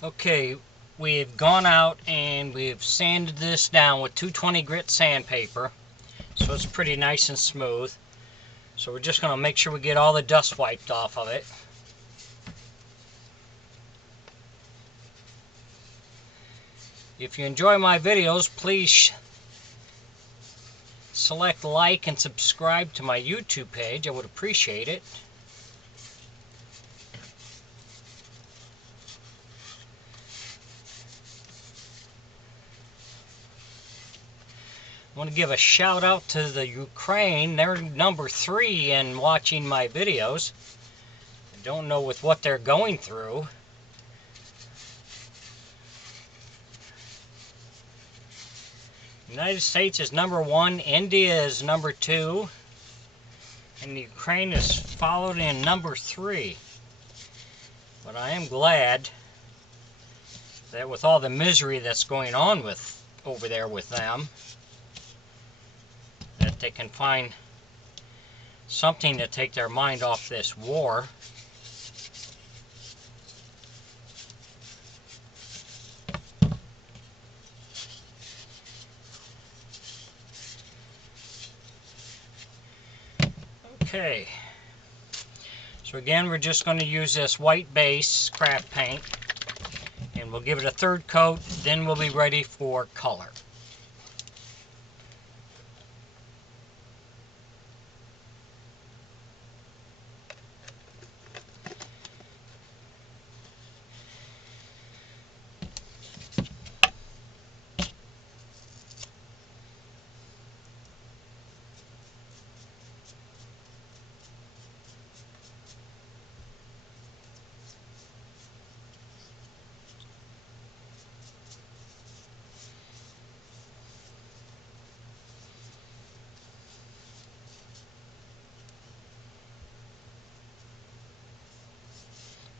Okay, we've gone out and we've sanded this down with 220 grit sandpaper, so it's pretty nice and smooth. So we're just going to make sure we get all the dust wiped off of it. If you enjoy my videos, please select like and subscribe to my YouTube page. I would appreciate it. I want to give a shout out to the Ukraine. They're number 3 in watching my videos. I don't know with what they're going through. United States is number 1, India is number 2, and the Ukraine is followed in number 3. But I am glad that with all the misery that's going on with over there with them, that they can find something to take their mind off this war. Okay, so again we're just going to use this white base craft paint, and we'll give it a third coat, then we'll be ready for color.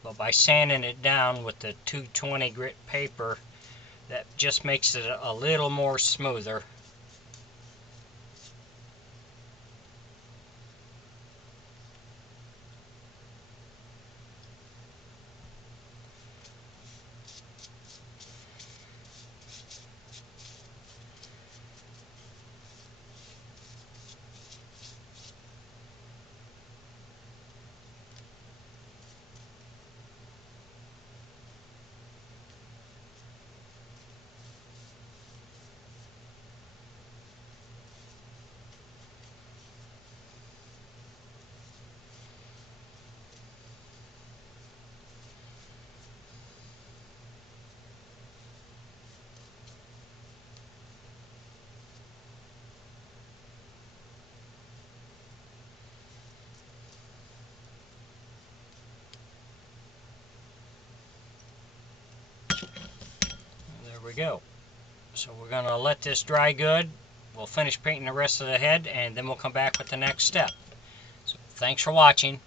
But by sanding it down with the 220 grit paper, that just makes it a little more smoother. There we go. So we're going to let this dry good. We'll finish painting the rest of the head, and then we'll come back with the next step. So thanks for watching.